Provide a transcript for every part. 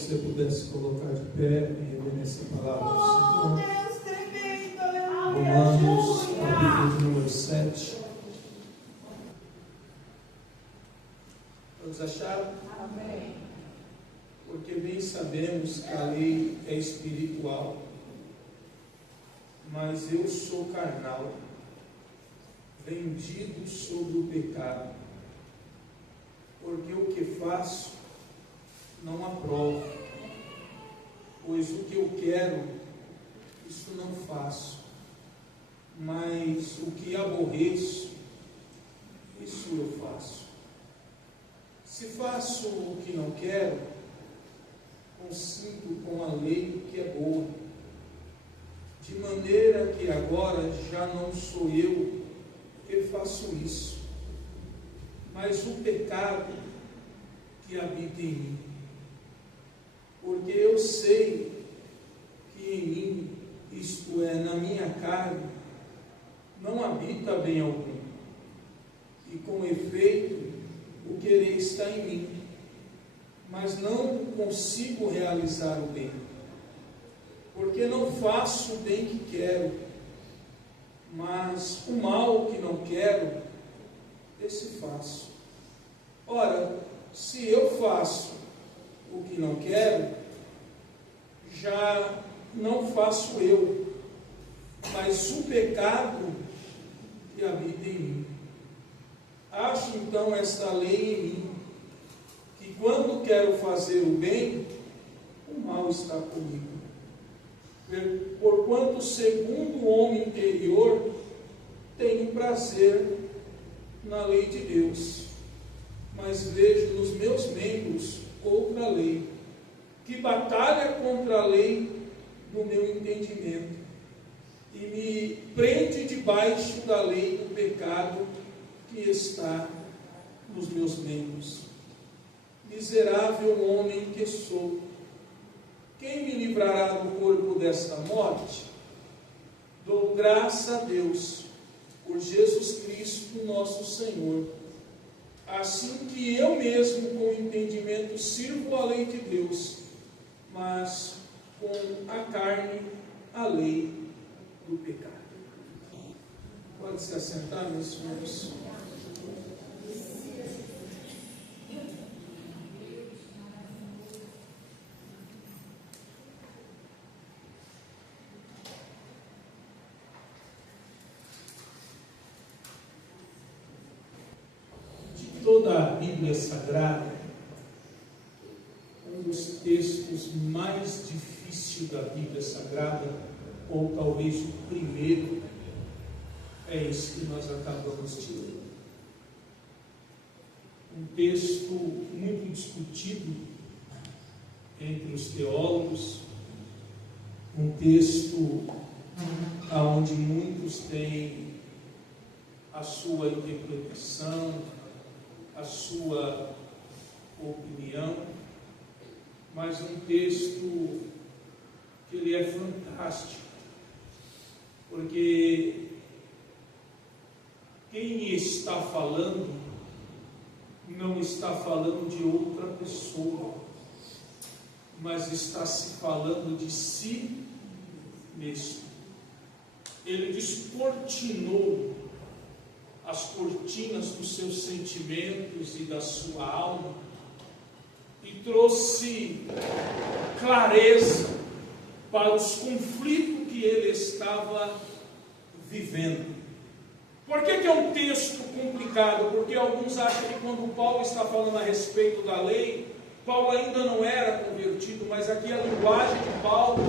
você pudesse colocar de pé e reconhecer a palavra do Senhor. Deus tremendo, Romanos, aleluia. capítulo de número 7. Todos acharam? Amém. Porque bem sabemos que a lei é espiritual, mas eu sou carnal, vendido sobre o pecado. Porque o que faço, não aprovo, pois o que eu quero, isso não faço, mas o que aborreço, isso eu faço. Se faço o que não quero, consinto com a lei que é boa, de maneira que agora já não sou eu que faço isso, mas o pecado que habita em mim. Porque eu sei que em mim, isto é, na minha carne, não habita bem algum, e com efeito o querer está em mim, mas não consigo realizar o bem, porque não faço o bem que quero, mas o mal que não quero, esse faço. Ora, se eu faço o que não quero, já não faço eu, mas o pecado que habita em mim. Acho então esta lei em mim, que quando quero fazer o bem, o mal está comigo. Porquanto, segundo o homem interior, tenho prazer na lei de Deus, mas vejo nos meus membros outra lei, que batalha contra a lei do meu entendimento, e me prende debaixo da lei do pecado que está nos meus membros. Miserável homem que sou, quem me livrará do corpo desta morte? Dou graça a Deus por Jesus Cristo, nosso Senhor. Assim que eu mesmo, com entendimento, sirvo a lei de Deus, mas com a carne, a lei do pecado. Pode se assentar, meus irmãos. Toda a Bíblia Sagrada, um dos textos mais difíceis da Bíblia Sagrada, ou talvez o primeiro, é esse que nós acabamos de ler. Um texto muito discutido entre os teólogos, um texto onde muitos têm a sua interpretação, a sua opinião, mas um texto que ele é fantástico, porque quem está falando não está falando de outra pessoa, mas está se falando de si mesmo. Ele descortinou as cortinas dos seus sentimentos e da sua alma e trouxe clareza para os conflitos que ele estava vivendo. Por que é um texto complicado? Porque alguns acham que quando Paulo está falando a respeito da lei, Paulo ainda não era convertido, mas aqui a linguagem de Paulo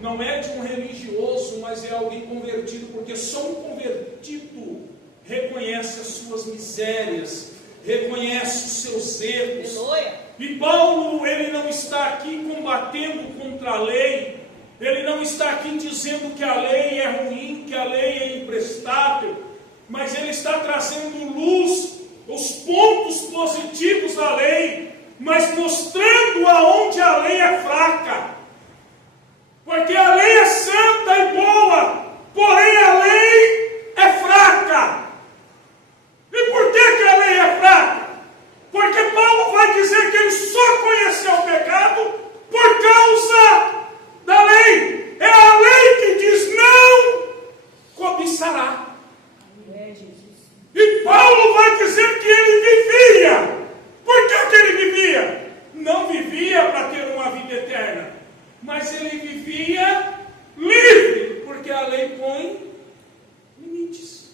não é de um religioso, mas é alguém convertido, porque só um convertido reconhece as suas misérias, reconhece os seus erros. Aleluia. E Paulo, ele não está aqui combatendo contra a lei, ele não está aqui dizendo que a lei é ruim, que a lei é imprestável, mas ele está trazendo luz, os pontos positivos da lei, mas mostrando aonde a lei é fraca, porque a lei é santa e boa, porém a lei é fraca. E por que a lei é fraca? Porque Paulo vai dizer que ele só conheceu o pecado por vivia para ter uma vida eterna, mas ele vivia livre, porque a lei põe limites.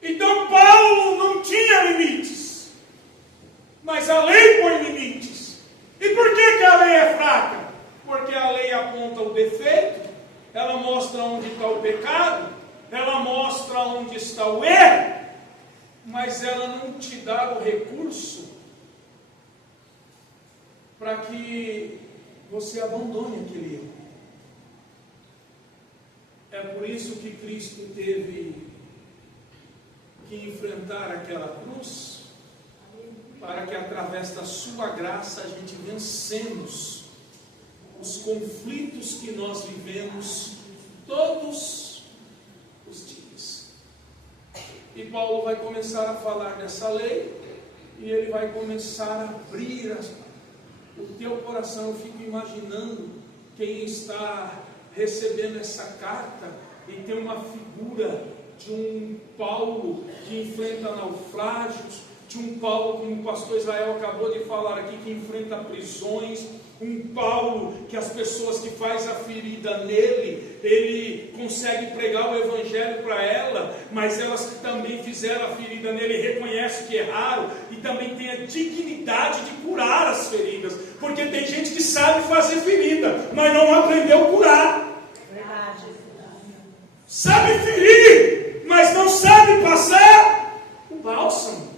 Então Paulo não tinha limites, mas a lei põe limites. E por que a lei é fraca? Porque a lei aponta o defeito, ela mostra onde está o pecado, ela mostra onde está o erro, mas ela não te dá o recurso para que você abandone aquele erro. É por isso que Cristo teve que enfrentar aquela cruz, para que através da sua graça a gente vencemos os conflitos que nós vivemos todos os dias. E Paulo vai começar a falar dessa lei, e ele vai começar a abrir o teu coração. Eu fico imaginando quem está recebendo essa carta e tem uma figura de um Paulo que enfrenta naufrágios, de um Paulo, como o pastor Israel acabou de falar aqui, que enfrenta prisões, um Paulo que as pessoas que faz a ferida nele, ele consegue pregar o evangelho para ela, mas elas que também fizeram a ferida nele reconhecem que erraram e também tem a dignidade de curar as feridas, porque tem gente que sabe fazer ferida, mas não aprendeu a curar. Sabe ferir, mas não sabe passar o bálsamo.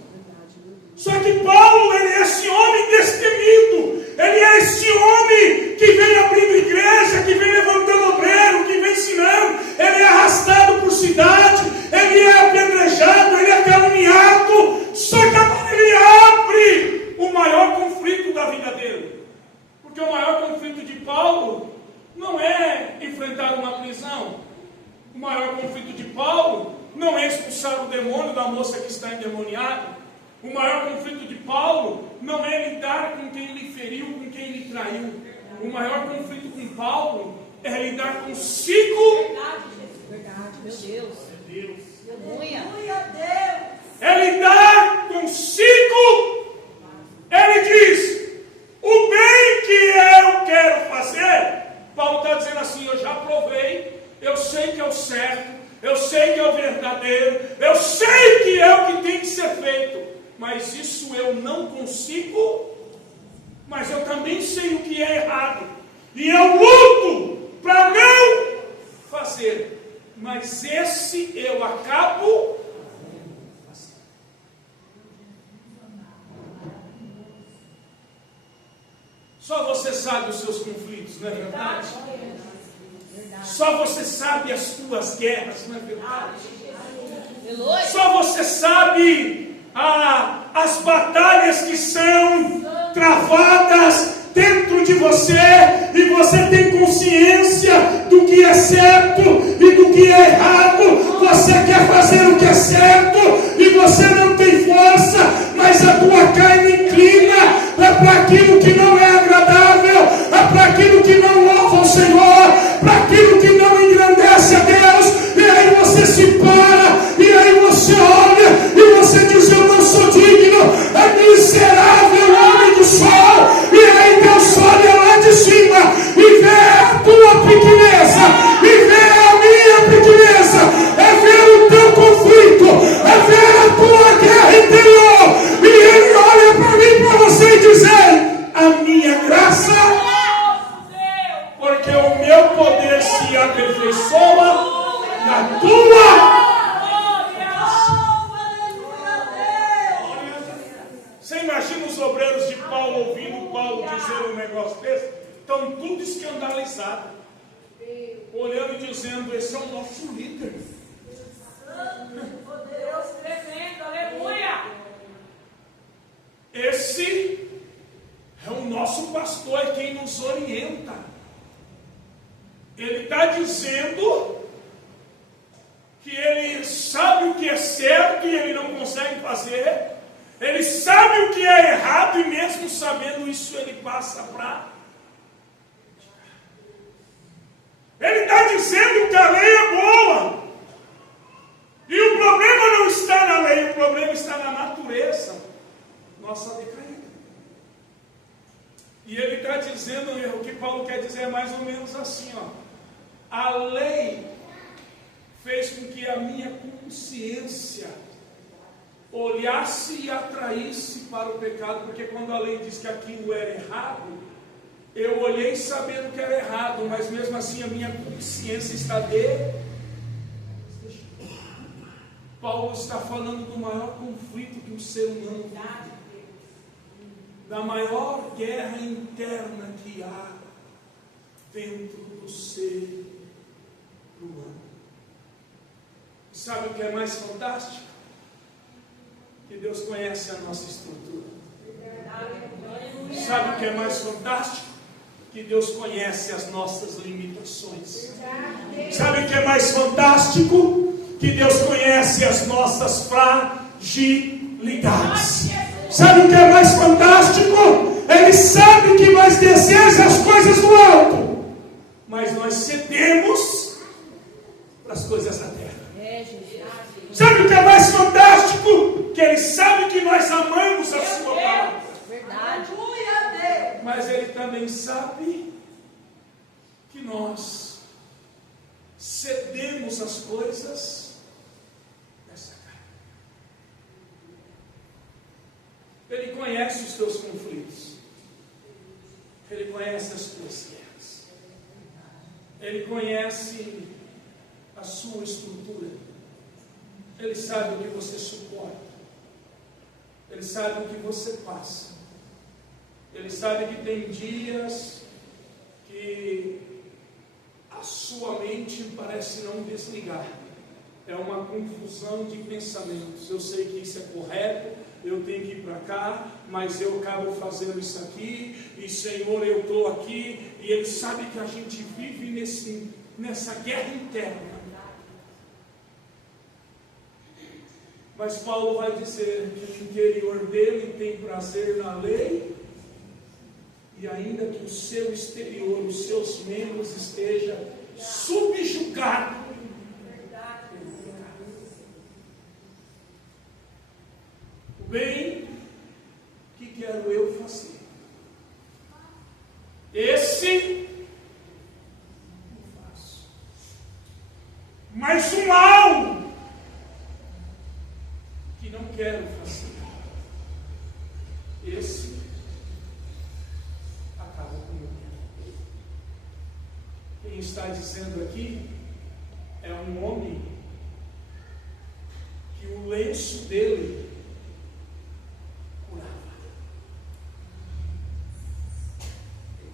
Só que Paulo, ele é esse homem destemido, ele é esse homem que vem abrindo igreja, que vem levantando obreiro, que vem ensinando, ele é arrastado por cidade, ele é apedrejado, ele é caluniado. Só que agora ele abre o maior conflito da vida dele, porque o maior conflito de Paulo não é enfrentar uma prisão, o maior conflito de Paulo não é expulsar o demônio da moça que está endemoniada. O maior conflito de Paulo não é lidar com quem lhe feriu, com quem lhe traiu. O maior conflito com Paulo é lidar consigo. Verdade, meu Deus. Deus. Aleluia, Deus. É lidar consigo. Ele diz: o bem que eu quero fazer. Paulo está dizendo assim: eu já provei, eu sei que é o certo, eu sei que é o verdadeiro, eu sei que é o que tem que ser feito. Mas isso eu não consigo, mas eu também sei o que é errado, e eu luto para não fazer, mas esse eu acabo fazendo. Só você sabe os seus conflitos, não é verdade? Só você sabe as tuas guerras, não é verdade? Só você sabe as batalhas que são travadas dentro de você, e você tem consciência do que é certo e do que é errado. Você quer fazer o que é certo e você não tem força, mas a tua carne inclina para aquilo que não é agradável, para aquilo que não louva o Senhor, para aquilo que não engrandece a Deus. E aí você se para, e aí você olha e você diz: eu não sou digno, é miserável homem do sol. E aí Deus olha lá de cima e vê a tua pequeneza, e vê a minha pequeneza, é ver o teu conflito, é ver a tua guerra interior. E ele olha para mim, para você, e dizer: a minha graça, porque o meu poder se aperfeiçoa na tua. Você imagina os obreiros de Paulo ouvindo Paulo dizer um negócio desse? Estão tudo escandalizados, olhando e dizendo: esse é o nosso líder. Deus tremendo, aleluia. Esse é o nosso pastor, é quem nos orienta. Ele está dizendo que ele sabe o que é certo e ele não consegue fazer. Ele sabe o que é errado, e mesmo sabendo isso, ele passa para. Ele está dizendo que a lei é boa. E o problema não está na lei, o problema está na natureza nossa decaída. E ele está dizendo, o que Paulo quer dizer é mais ou menos assim, ó. A lei fez com que a minha consciência olhasse e atraísse para o pecado, porque quando a lei diz que aquilo era errado, eu olhei sabendo que era errado, mas mesmo assim a minha consciência está Paulo está falando do maior conflito que o ser humano vive, da maior guerra interna que há dentro do ser humano. E sabe o que é mais fantástico? Que Deus conhece a nossa estrutura. Sabe o que é mais fantástico? Que Deus conhece as nossas limitações. Sabe o que é mais fantástico? Que Deus conhece as nossas fragilidades. Sabe o que é mais fantástico? Ele sabe que nós desejamos as coisas do alto, mas nós cedemos para as coisas da terra. Sabe o que é mais fantástico? Que Ele sabe que nós amamos a Sua palavra. Verdade. Mas Ele também sabe que nós cedemos as coisas dessa carne. Ele conhece os teus conflitos. Ele conhece as tuas guerras. Ele conhece a sua estrutura. Ele sabe o que você suporta. Ele sabe o que você passa. Ele sabe que tem dias que a sua mente parece não desligar. É uma confusão de pensamentos. Eu sei que isso é correto, eu tenho que ir para cá, mas eu acabo fazendo isso aqui, e Senhor, eu estou aqui, e Ele sabe que a gente vive nessa guerra interna. Mas Paulo vai dizer que o interior dele tem prazer na lei, e ainda que o seu exterior, os seus membros esteja subjugado. O bem que quero eu fazer, esse não faço. Mas o mal que não quero fazer, esse acaba comigo. Quem está dizendo aqui é um homem que o lenço dele curava.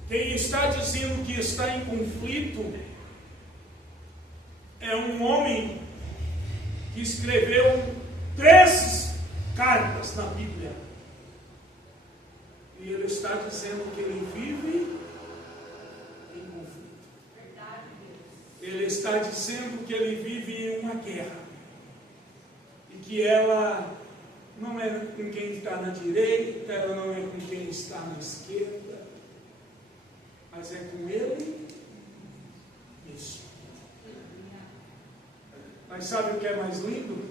Quem está dizendo que está em conflito é um homem que escreveu 13 cartas na Bíblia. E ele está dizendo que ele vive em conflito. Ele está dizendo que ele vive em uma guerra. E que ela não é com quem está na direita, ela não é com quem está na esquerda, mas é com ele mesmo. Mas sabe o que é mais lindo?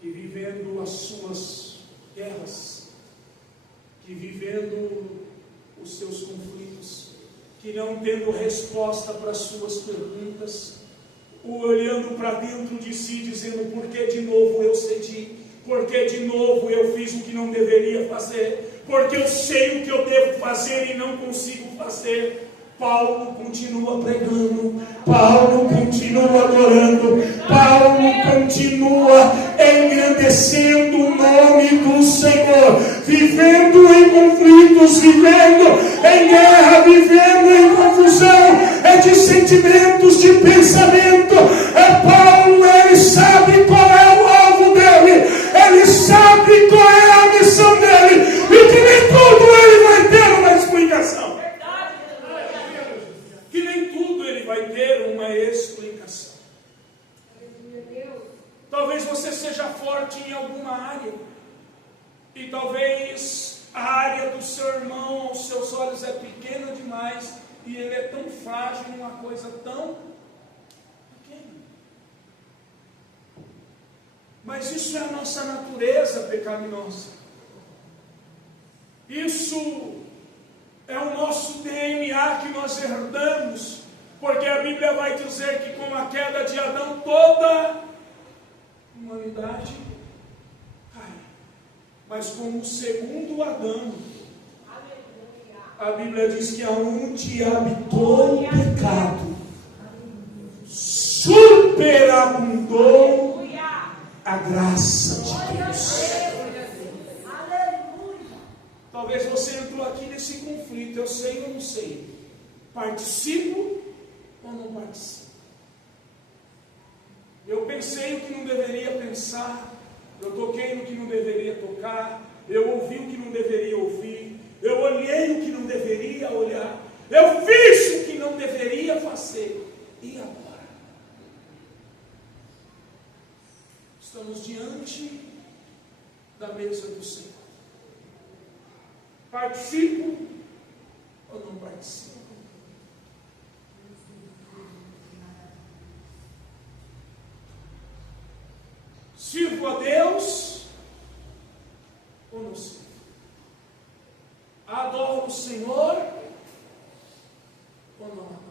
Que vivendo as suas guerras, que vivendo os seus conflitos, que não tendo resposta para as suas perguntas, olhando para dentro de si, dizendo: por que de novo eu cedi? Por que de novo eu fiz o que não deveria fazer? Porque eu sei o que eu devo fazer e não consigo fazer. Paulo continua pregando, Paulo continua adorando, Paulo continua engrandecendo o nome do Senhor, vivendo em conflitos, vivendo em guerra, vivendo em confusão, de sentimentos, de pensamento. Paulo, ele sabe qual é o alvo dele, ele sabe qual é a missão dele, e que nem tudo ele vai ter uma explicação. Que nem tudo ele vai ter uma explicação. Talvez você seja forte em alguma área, e talvez a área do seu irmão aos seus olhos é pequena demais, e ele é tão frágil em uma coisa tão pequena. Mas isso é a nossa natureza pecaminosa. Isso É o nosso DNA que nós herdamos, porque a Bíblia vai dizer que com a queda de Adão, toda a humanidade cai. Mas como o segundo Adão, a Bíblia diz que aonde habitou o pecado, superabundou a graça de Deus. Talvez você entrou aqui nesse conflito, eu sei ou não sei. Participo ou não participo? Eu pensei o que não deveria pensar, eu toquei no que não deveria tocar, eu ouvi o que não deveria ouvir, eu olhei o que não deveria olhar, eu fiz o que não deveria fazer. E agora? Estamos diante da mesa do Senhor. Participo ou não participo? Sirvo a Deus ou não sirvo? Adoro o Senhor ou não adoro?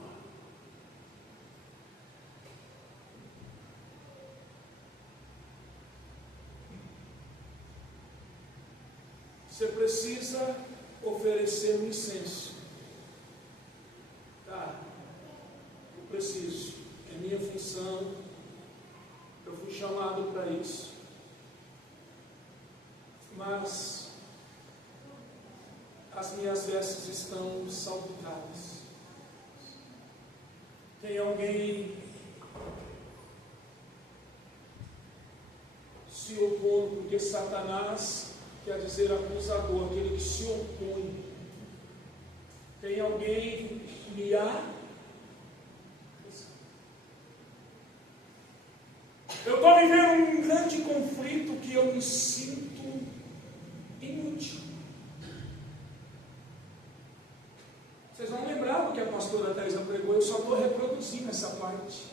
Você precisa oferecer um incenso. Tá, eu preciso, é minha função, eu fui chamado para isso. Mas as minhas vestes estão salpicadas. Tem alguém se opondo, porque Satanás quer dizer acusador, aquele que se opõe. Tem alguém me Eu estou vivendo um grande conflito que eu me sinto inútil. Vocês vão lembrar do que a pastora Teresa pregou, eu só estou reproduzindo essa parte.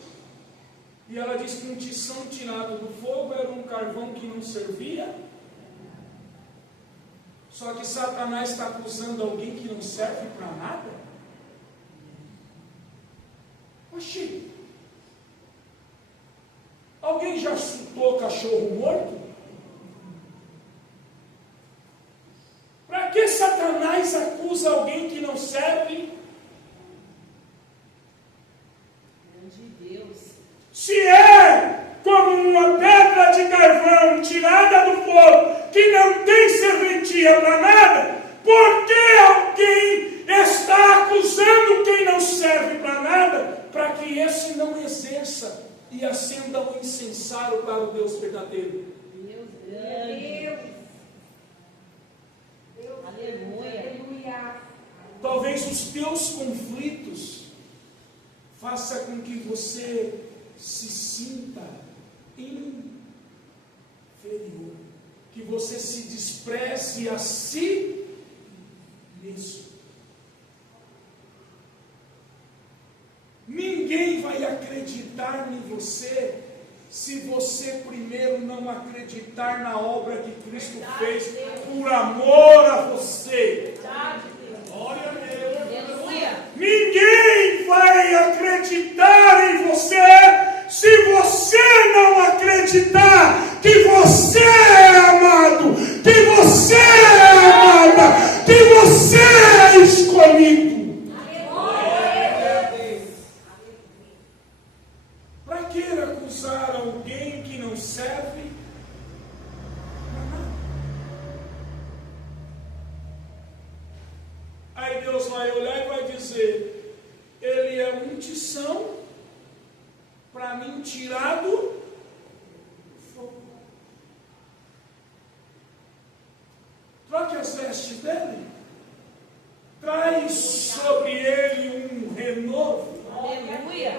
E ela disse que um tição tirado do fogo era um carvão que não servia. Só que Satanás está acusando alguém que não serve para nada? Oxi! Alguém já chutou cachorro morto? Para que Satanás acusa alguém que não serve? Grande Deus. Se é como uma pedra de carvão tirada do fogo, que não tem serventia para nada, por que alguém está acusando quem não serve para nada, para que esse não exerça e acenda um incensário para o Deus verdadeiro? Deus grande. Deus. Aleluia. Talvez os teus conflitos façam com que você se sinta inferior, que você se despreze a si mesmo. Ninguém vai acreditar em você se você primeiro não acreditar na obra que Cristo fez por amor a você. Glória a Deus. Ninguém vai acreditar em você se você não acreditar que você é amado, que você é amada, que você é escolhido. Para que acusar alguém que não serve para nada? Aí Deus vai olhar e vai dizer: ele é um tição para mim tirado do fogo. Troque as vestes dele, traz sobre ele um renovo. Aleluia.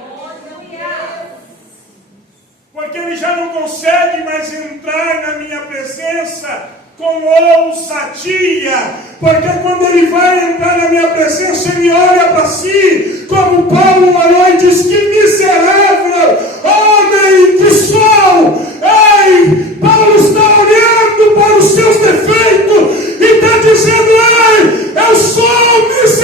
Porque ele já não consegue mais entrar na minha presença com ousadia. Porque quando ele vai entrar na minha presença, ele olha para si, como Paulo olhou e diz: que miserável homem que sou! Ei, Paulo está olhando para os seus defeitos e está dizendo: ei, eu sou miserável.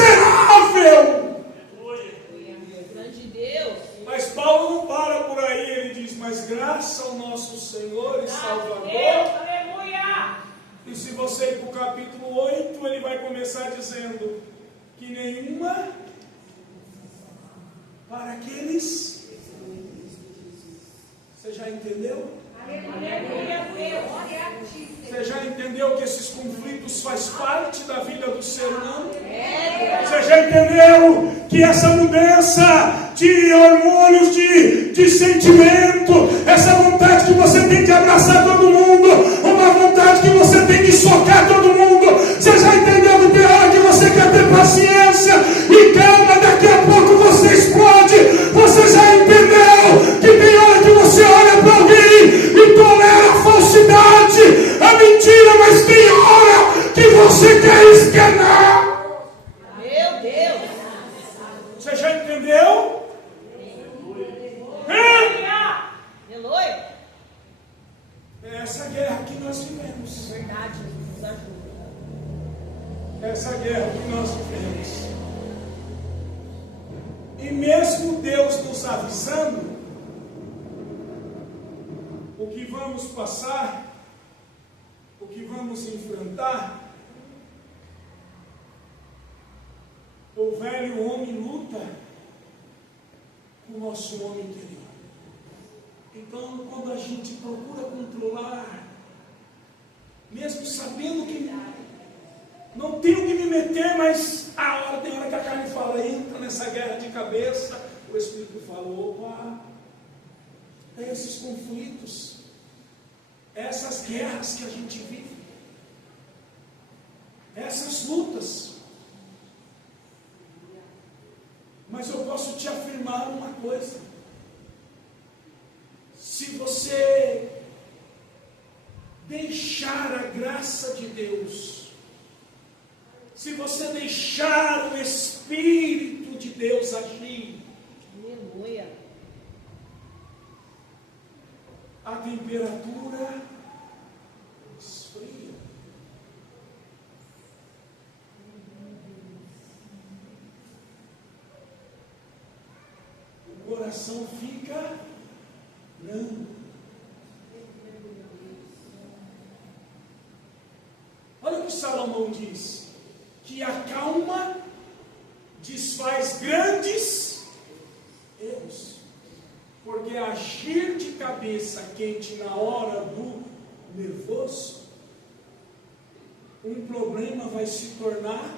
que nenhuma para aqueles. Você já entendeu? Você já entendeu que esses conflitos faz parte da vida do ser humano? Você já entendeu que essa mudança de hormônios, de sentimento, essa vontade que você tem de abraçar todo mundo, uma vontade que você tem de socar todo mundo, você já entendeu que tem hora que você quer ter paciência e calma, daqui a pouco você explode? Você já entendeu que tem hora que você olha para alguém e tolera a falsidade, a mentira, mas tem hora que você quer esquenar? Meu Deus! Você já entendeu? Aleluia! É essa guerra que nós vivemos. Verdade, Jesus nos ajuda. Essa guerra que nós vivemos. E mesmo Deus nos avisando o que vamos passar, o que vamos enfrentar, o velho homem luta com o nosso homem interior. Então, quando a gente procura controlar, mesmo sabendo que não tenho que me meter, mas tem hora que a carne fala, entra nessa guerra de cabeça, o Espírito fala, opa, tem esses conflitos, essas guerras que a gente vive, essas lutas. Mas eu posso te afirmar uma coisa: se você deixar a graça de Deus, se você deixar o Espírito de Deus agir, Aleluia! a temperatura esfria. O coração fica brando. Olha o que Salomão diz: que a calma desfaz grandes erros. Porque agir de cabeça quente na hora do nervoso, um problema vai se tornar